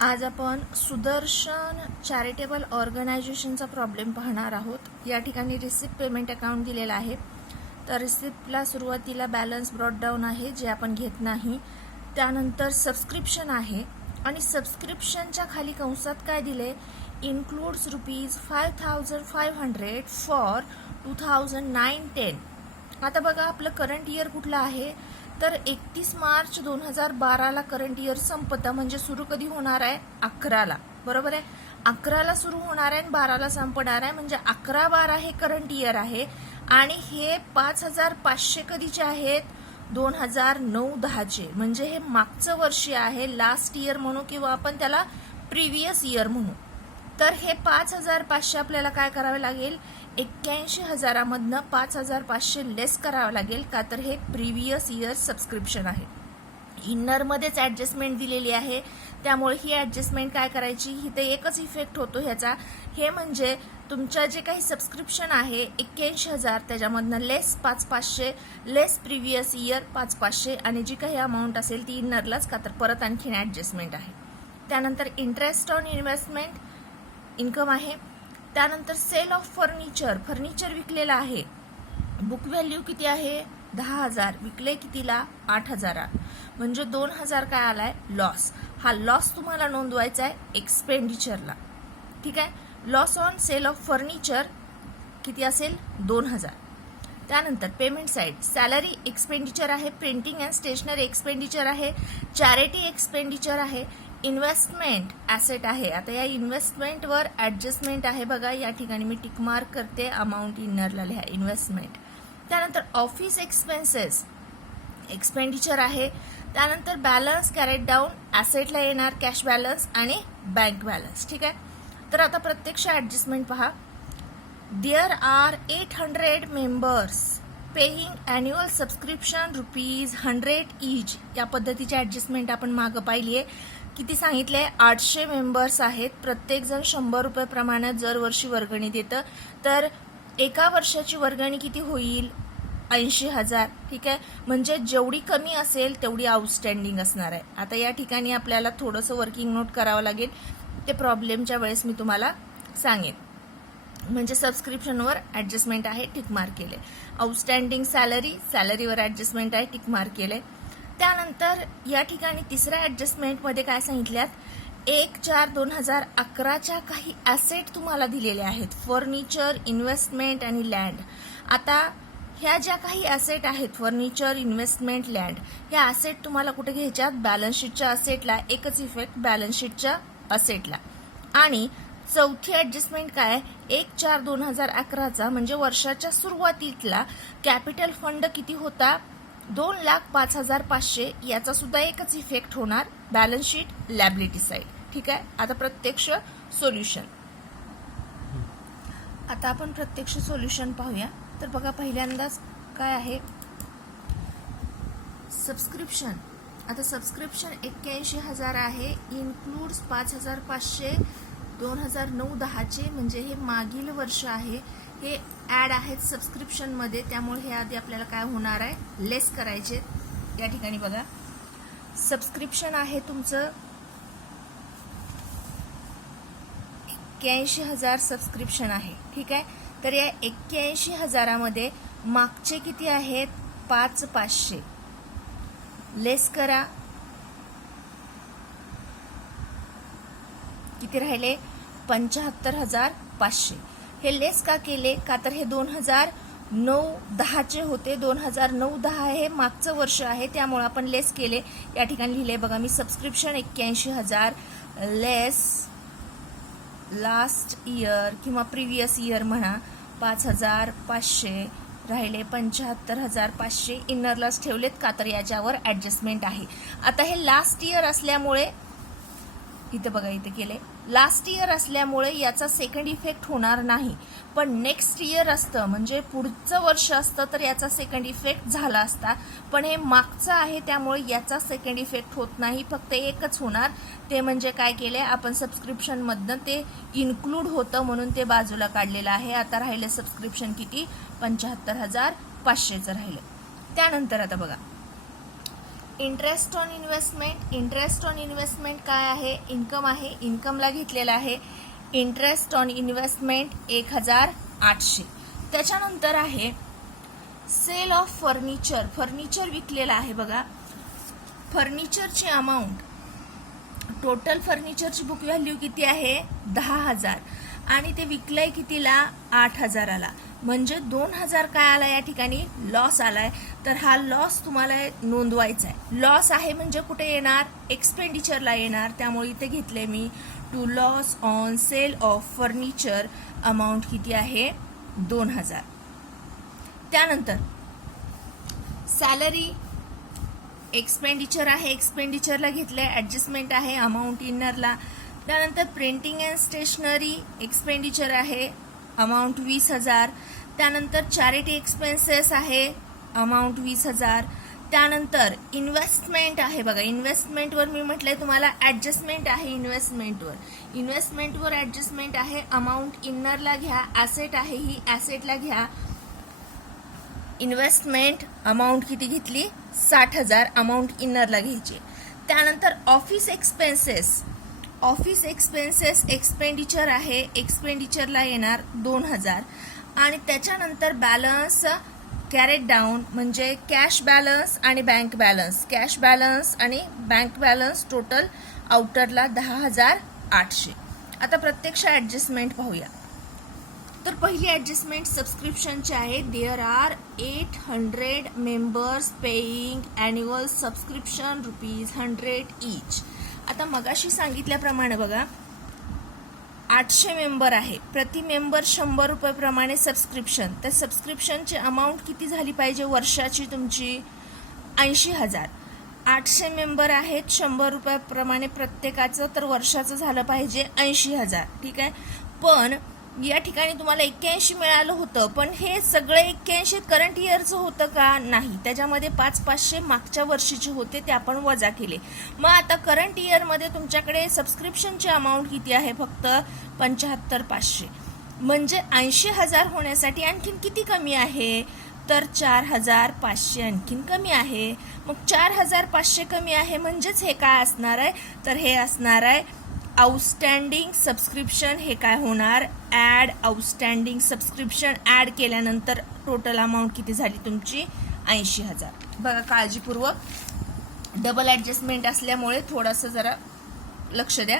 आज आपण Sudarshan charitable ऑर्गनायझेशनचा problem पाहणार आहोत। या ठिकाणी रिसिप्ट पेमेंट अकाउंट दिलेला आहे। तर रिसिप्टला सुरुवातीला बॅलन्स ब्रॉट डाऊन आहे जे आपण घेत नाही। त्यानंतर सबस्क्रिप्शन आहे आणि सबस्क्रिप्शनच्या खाली कंसात काय दिले, इन्क्लूड्स ₹5,500 फॉर 2009-10। आता बघा आपलं करंट इयर कुठलं आहे, तर 31 मार्च 2012 करंट इयर संपतं, म्हणजे सुरू कधी होणार आहे 11ला, बरोबर आहे। 11ला सुरू होणार आहे आणि 12ला संपणार आहे, म्हणजे 11-12 हे करंट इयर आहे। आणि हे 5,500 कधीचे आहेत, 2009-10चे, म्हणजे हे मागचं वर्ष आहे, लास्ट इयर म्हणू किंवा आपण त्याला प्रिव्हियस इयर म्हणू। तर हे 5,500 आपल्याला काय करावे लागेल, 81,000मधनं 5,500 लेस करावं लागेल, का तर हे प्रिव्हियस इयर सबस्क्रिप्शन आहे। इनरमध्येच ॲडजस्टमेंट दिलेली आहे, त्यामुळे ही ॲडजस्टमेंट काय करायची, इथे एकच इफेक्ट होतो ह्याचा, हे म्हणजे तुमच्या जे काही सबस्क्रिप्शन आहे 81,000 त्याच्यामधनं लेस 5,500 लेस प्रिव्हियस इयर 5,500 आणि जी काही अमाऊंट असेल ती इनरलाच, का तर परत आणखीन ॲडजस्टमेंट आहे। त्यानंतर इंटरेस्ट ऑन इन्व्हेस्टमेंट इन्कम आहे। त्यानंतर सेल ऑफ फर्निचर विकलेला आहे, बुक व्हॅल्यू किती आहे 10,000, विकले कितीला 8,000, म्हणजे 2,000 काय आलाय लॉस। हा लॉस तुम्हाला नोंदवायचा आहे एक्सपेंडिचरला, ठीक आहे। Loss on sale of furniture किती असेल 2,000। त्यानंतर पेमेंट साईड सॅलरी एक्सपेंडिचर आहे, प्रिंटिंग अँड स्टेशनरी एक्सपेंडिचर आहे, चॅरिटी एक्सपेंडिचर आहे, इन्व्हेस्टमेंट ॲसेट आहे। आता या इन्व्हेस्टमेंटवर ॲडजस्टमेंट आहे बघा, या ठिकाणी मी टिक मार्क करते, अमाऊंट इनरला लिहा इन्व्हेस्टमेंट। त्यानंतर ऑफिस एक्सपेन्सेस एक्सपेंडिचर आहे। त्यानंतर बॅलन्स कॅरेट डाऊन ॲसेटला येणार कॅश बॅलन्स आणि बँक बॅलन्स, ठीक आहे। तर आता प्रत्यक्ष ॲडजस्टमेंट पहा, there are 800 members paying annual subscription ₹100 each. या पद्धतीची ॲडजस्टमेंट आपण मागं पाहिली आहे। किती सांगितले, 800 मेंबर्स आहेत, प्रत्येकजण ₹100 प्रमाणे दरवर्षी वर्गणी देतं, तर एका वर्षाची वर्गणी किती होईल 80,000, ठीक आहे। म्हणजे जेवढी कमी असेल तेवढी आउटस्टँडिंग असणार आहे। आता या ठिकाणी आपल्याला थोडंसं वर्किंग नोट करावं लागेल, ते प्रॉब्लेमच्या वेळेस मी तुम्हाला सांगेन। म्हणजे सबस्क्रिप्शनवर ॲडजस्टमेंट आहे, टिक मार्क केले। आउटस्टँडिंग सॅलरीवर ॲडजस्टमेंट आहे, टिक मार्क केले। त्यानंतर या ठिकाणी तिसऱ्या ॲडजस्टमेंटमध्ये काय सांगितल्यात, 1/4/2011च्या काही ॲसेट तुम्हाला दिलेले आहेत, फर्निचर, इन्व्हेस्टमेंट आणि लँड। आता ह्या ज्या काही ॲसेट आहेत, फर्निचर, इन्व्हेस्टमेंट, लँड, ह्या ॲसेट तुम्हाला कुठे घ्यायच्यात, बॅलन्स शीटच्या असेटला, एकच इफेक्ट बॅलन्स शीटच्या असेटला। आणि चौथी ॲडजस्टमेंट काय, 1/4/2011चा म्हणजे वर्षाच्या सुरुवातीला कॅपिटल फंड किती होता, 2,05,500, याचा सुद्धा एकच इफेक्ट होणार बॅलन्स शीट लॅबिलिटी साईड, ठीक आहे। आता प्रत्यक्ष सोल्युशन, आता आपण प्रत्यक्ष सोल्युशन पाहूया। तर बघा पहिल्यांदाच काय आहे, सबस्क्रिप्शन। आता सबस्क्रिप्शन 81,000 आहे, इन्क्लूड्स 5,500 2009-10चे, म्हणजे हे मागील वर्ष आहे, हे ॲड आहेत सबस्क्रिप्शनमध्ये, त्यामुळे हे आधी आपल्याला काय होणार आहे, लेस करायचे। या ठिकाणी बघा सबस्क्रिप्शन आहे तुमचं 81,000 सबस्क्रिप्शन आहे, ठीक आहे। तर या 81,000मध्ये मागचे किती आहेत 5,500, लेस करा, किती राहिले 75,500। हे लेस का केले, का तर हे 2009-10चे होते, 2009-10 हे मागचं वर्ष आहे, त्यामुळे आपण लेस केले। या ठिकाणी लिहिले बघा मी, सबस्क्रिप्शन 81,000 लेस लास्ट इयर किंवा प्रिव्हियस इयर म्हणा 5,500, राहिले 75,500, इनरलाच ठेवलेत, का तर याच्यावर ॲडजस्टमेंट आहे। आता हे लास्ट इयर असल्यामुळे इथे बघा, इथे केले लास्ट इयर असल्यामुळे याचा सेकंड इफेक्ट होणार नाही, पण नेक्स्ट इयर असतं म्हणजे पुढचं वर्ष असतं तर याचा सेकंड इफेक्ट झाला असता, पण हे मागचं आहे त्यामुळे याचा सेकंड इफेक्ट होत नाही, फक्त एकच होणार, ते म्हणजे काय केले आपण सबस्क्रिप्शनमधनं ते इन्क्लूड होतं म्हणून ते बाजूला काढलेलं आहे। आता राहिले सबस्क्रिप्शन किती 75,500चं राहिलं। त्यानंतर आता बघा interest on investment, interest on investment काय आहे, इन्कम आहे, इन्कमला घेतलेला आहे इंटरेस्ट ऑन इन्व्हेस्टमेंट 1800. त्याच्यानंतर आहे सेल ऑफ फर्निचर, फर्निचर विकलेलं आहे बघा. फर्निचरची अमाऊंट, टोटल फर्निचरची बुक व्हॅल्यू किती आहे 10,000 आणि ते विकलंय कितीला 8,000ला, म्हणजे 2,000 काय आला या ठिकाणी लॉस आलाय. तर हा लॉस तुम्हाला नोंदवायचा आहे. लॉस आहे म्हणजे कुठे येणार, एक्सपेंडिचरला येणार. त्यामुळे इथे घेतले मी to loss on sale of furniture, amount किती आहे 2,000. त्यानंतर सॅलरी एक्सपेंडिचर आहे, एक्सपेंडिचरला घेतलंय, ऍडजस्टमेंट आहे अमाऊंट इनरला. त्यानंतर प्रिंटिंग अँड स्टेशनरी एक्सपेंडिचर आहे अमाऊंट 20,000. त्यानंतर चॅरिटी एक्सपेन्सेस आहे अमाऊंट 20,000. त्यानंतर इन्व्हेस्टमेंट आहे बघा, इन्व्हेस्टमेंटवर मी म्हटलंय तुम्हाला ऍडजस्टमेंट आहे इन्व्हेस्टमेंटवर ऍडजस्टमेंट आहे अमाऊंट इनरला घ्या. ऍसेट आहे ही ऍसेटला घ्या. इन्व्हेस्टमेंट अमाऊंट किती घेतली 60,000 अमाऊंट इनरला घ्यायची. त्यानंतर ऑफिस एक्सपेन्सेस एक्सपेंडिचर आहे, एक्सपेंडिचरला येणार 2,000. आणि त्याच्यानंतर बॅलन्स कॅरेट डाऊन म्हणजे कॅश बॅलन्स आणि बँक बॅलन्स, कॅश बॅलन्स आणि बँक बॅलन्स टोटल आउटरला 10,800. आता प्रत्यक्ष ऍडजस्टमेंट पाहूया. तर पहिली ऍडजस्टमेंट सबस्क्रिप्शनची आहे. There are 800 members paying annual subscription ₹100 each. आता मगाशी सांगितल्याप्रमाणे बघा 800 मेंबर आहे, प्रति मेंबर ₹100 प्रमाणे सबस्क्रिप्शन. तर सबस्क्रिप्शनची अमाऊंट किती झाली पाहिजे वर्षाची तुमची 80,000. 800 मेंबर आहेत, ₹100 प्रमाणे प्रत्येकाचं, तर वर्षाचं झालं पाहिजे 80,000. ठीक आहे. पण या ठिकाणी तुम्हाला 81 मिळालं होतं, पण हे सगळे 81 करंट इयरचं होतं का, नाही. त्याच्यामध्ये 500 मागच्या वर्षीचे होते, ते आपण वजा केले. मग आता करंट इयरमध्ये तुमच्याकडे सबस्क्रिप्शनची अमाऊंट किती आहे, फक्त 75,500. म्हणजे 80,000 होण्यासाठी आणखीन किती कमी आहे, तर 4,500 आणखीन कमी आहे. मग 4,500 कमी आहे म्हणजेच हे काय असणार आहे, तर हे असणार आहे आउटस्टँडिंग सबस्क्रिप्शन. हे काय होणार, ॲड आउटस्टँडिंग सबस्क्रिप्शन. ॲड केल्यानंतर टोटल अमाऊंट किती झाली तुमची 80,000. बघा काळजीपूर्वक डबल ॲडजस्टमेंट असल्यामुळे थोडंसं जरा लक्ष द्या.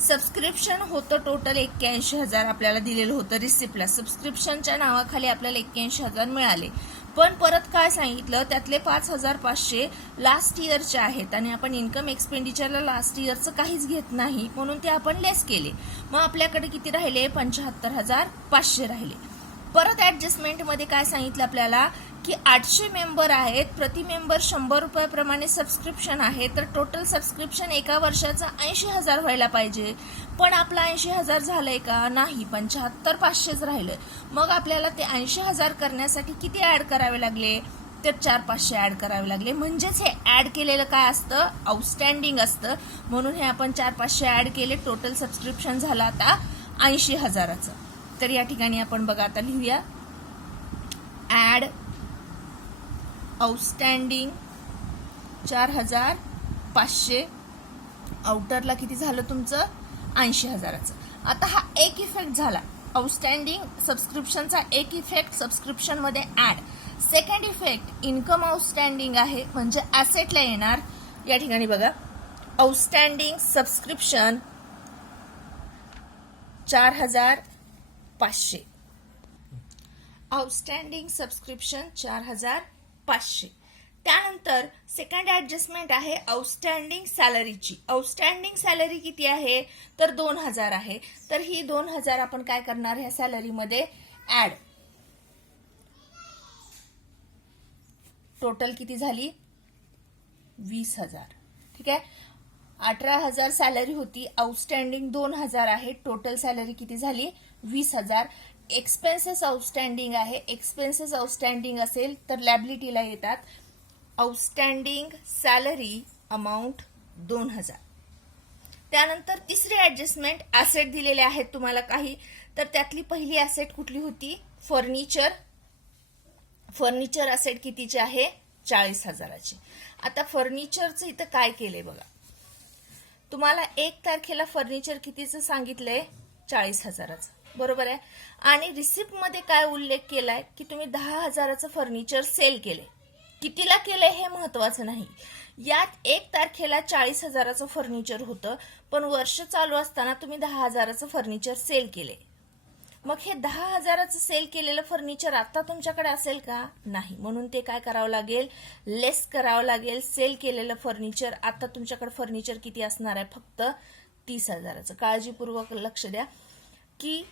सबस्क्रिप्शन होतं टोटल 81,000 आपल्याला दिलेलं होतं रिसिप्टला. सबस्क्रिप्शनच्या नावाखाली आपल्याला 81,000 मिळाले. पण परत काय सांगितलं, त्यातले 5,500 लास्ट इयरचे आहेत आणि आपण इन्कम एक्सपेंडिचरला लास्ट इयरचं काहीच घेत नाही, म्हणून ते आपण लेस केले. मग आपल्याकडे किती राहिले 75,500 राहिले. परत ऍडजस्टमेंटमध्ये काय सांगितलं आपल्याला की 800 मेंबर आहेत, प्रति मेंबर ₹100 प्रमाणे सबस्क्रिप्शन आहे, तर टोटल सबस्क्रिप्शन एका वर्षाचं 80,000 व्हायला पाहिजे. पण आपलं 80,000 झालंय का, नाही, 75,500च राहिलंय. मग आपल्याला ते 80,000 करण्यासाठी किती ऍड करावे लागले, तर 4,500 ऍड करावे लागले. म्हणजेच हे ऍड केलेलं काय असतं, आउटस्टँडिंग असतं. म्हणून हे आपण 4,500 ऍड केले. टोटल सबस्क्रिप्शन झालं आता 80,000चं. तर या ठिकाणी आपण बघा आता लिहूया, ऍड आउटस्टँडिंग 4,500, आउटरला किती झालं तुमचं 80,000चं. आता हा एक इफेक्ट झाला आउटस्टँडिंग सबस्क्रिप्शनचा, एक इफेक्ट सबस्क्रिप्शनमध्ये add. Second effect income outstanding आहे, म्हणजे ऍसेटला येणार. या ठिकाणी बघा आउटस्टँडिंग सबस्क्रिप्शन 4,500, आउटस्टँडिंग सबस्क्रिप्शन 4,500. त्यानंतर सेकंड ऍडजस्टमेंट आहे आउटस्टँडिंग सॅलरीची. आउटस्टँडिंग सॅलरी किती आहे, तर 2,000 आहे. तर ही 2,000 आपण काय करणार ह्या सॅलरीमध्ये ऍड. टोटल किती झाली 20,000. ठीक आहे. 18,000 सॅलरी होती, आउटस्टँडिंग 2,000 आहे, टोटल सॅलरी किती झाली 20,000. एक्सपेन्सेस आउटस्टँडिंग आहे, एक्सपेन्सेस आउटस्टँडिंग असेल तर लॅबिलिटीला येतात. Outstanding salary amount 2,000. त्यानंतर तिसरी ऍडजस्टमेंट, ऍसेट दिलेले आहेत तुम्हाला काही, तर त्यातली पहिली ऍसेट कुठली होती, फर्निचर. फर्निचर ऍसेट कितीची आहे 40,000ची. आता फर्निचरचं इथं काय केलंय बघा. तुम्हाला 1 तारखेला फर्निचर कितीचं सांगितलंय? 40,000चं, बरोबर आहे. आणि रिसिप्ट मध्ये काय उल्लेख केलाय की तुम्ही 10,000चं फर्निचर सेल केले. कितीला केलंय हे महत्वाचं नाही. यात 1 तारखेला 40,000चं फर्निचर होतं, पण वर्ष चालू असताना तुम्ही 10,000चं फर्निचर सेल केले. मग हे 10,000चं सेल केलेलं फर्निचर आता तुमच्याकडे असेल का? नाही. म्हणून ते काय करावं लागेल? लेस करावं लागेल. सेल केलेलं फर्निचर, आता तुमच्याकडे फर्निचर किती असणार आहे? फक्त 30,000चं. काळजीपूर्वक लक्ष द्या की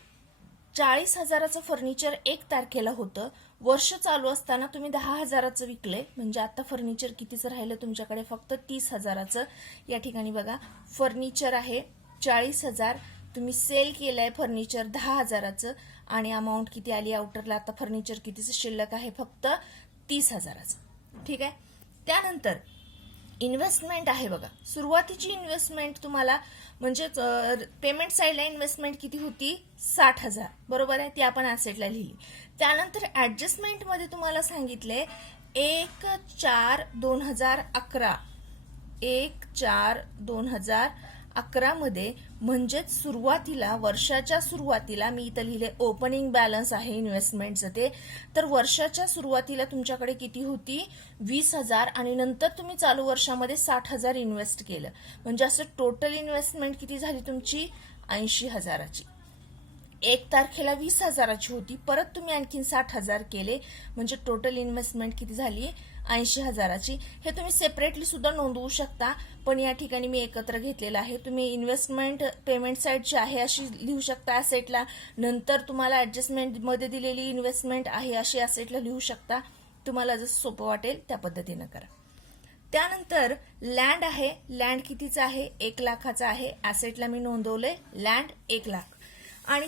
40,000चं फर्निचर 1 तारखेला होतं, वर्ष चालू असताना तुम्ही 10,000चं विकले, म्हणजे आता फर्निचर कितीचं राहिलं तुमच्याकडे? फक्त 30,000चं. या ठिकाणी बघा, फर्निचर आहे 40,000, तुम्ही सेल केलंय फर्निचर 10,000चं, आणि अमाऊंट किती आली आउटरला? आता फर्निचर कितीचं शिल्लक आहे? फक्त 30,000चं. ठीक आहे. त्यानंतर इन्व्हेस्टमेंट आहे बघा. सुरुवातीची इन्व्हेस्टमेंट तुम्हाला म्हणजे पेमेंट साईडला इन्व्हेस्टमेंट किती होती? 60,000, बरोबर आहे. ती आपण ऍसेटला लिहिली. त्यानंतर ऍडजस्टमेंट मध्ये तुम्हाला सांगितले 1/4/2011, 1/4/2011 मध्ये, म्हणजेच सुरुवातीला, वर्षाच्या सुरुवातीला, मी इथं लिहिले ओपनिंग बॅलन्स आहे इन्व्हेस्टमेंटचं ते, तर वर्षाच्या सुरुवातीला तुमच्याकडे किती होती? 20,000, आणि नंतर तुम्ही चालू वर्षामध्ये 60,000 इन्व्हेस्ट केलं, म्हणजे असं टोटल इन्व्हेस्टमेंट किती झाली तुमची? 80,000ची. 1 तारखेला 20,000ची होती, परत तुम्ही आणखीन 60,000 केले, म्हणजे टोटल इन्व्हेस्टमेंट किती झाली? 80,000ची. हे तुम्ही सेपरेटली सुद्धा नोंदवू शकता, पण या ठिकाणी मी एकत्र घेतलेलं आहे. तुम्ही इन्व्हेस्टमेंट पेमेंट साईडची आहे अशी लिहू शकता ऍसेटला, नंतर तुम्हाला ऍडजस्टमेंट मध्ये दिलेली इन्व्हेस्टमेंट आहे अशी ऍसेटला लिहू शकता. तुम्हाला जसं सोपं वाटेल त्या पद्धतीनं करा. त्यानंतर लँड आहे. लँड कितीचं आहे? 1 लाखाचं आहे. ऍसेटला मी नोंदवलंय लँड 1 लाख. आणि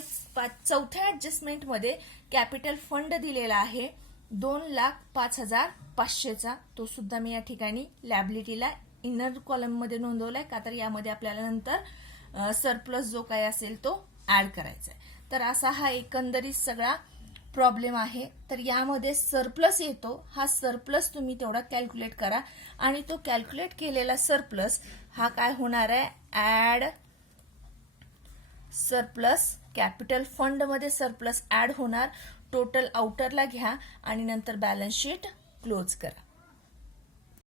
चौथ्या ऍडजस्टमेंटमध्ये कॅपिटल फंड दिलेला आहे 2,05,500चा. तो सुद्धा मी या ठिकाणी लॅबिलिटीला इनर कॉलम मध्ये नोंदवलाय, का तर यामध्ये आपल्याला नंतर सरप्लस जो काय असेल तो ऍड करायचा आहे. तर असा हा एकंदरीत सगळा प्रॉब्लेम आहे. तर यामध्ये सरप्लस येतो, हा सरप्लस तुम्ही तेवढा कॅल्क्युलेट करा, आणि तो कॅल्क्युलेट केलेला सरप्लस हा काय होणार आहे? Add surplus. कॅपिटल फंड मध्ये सरप्लस ऍड होणार. टोटल आउटरला घ्या आणि नंतर बॅलन्स शीट क्लोज करा.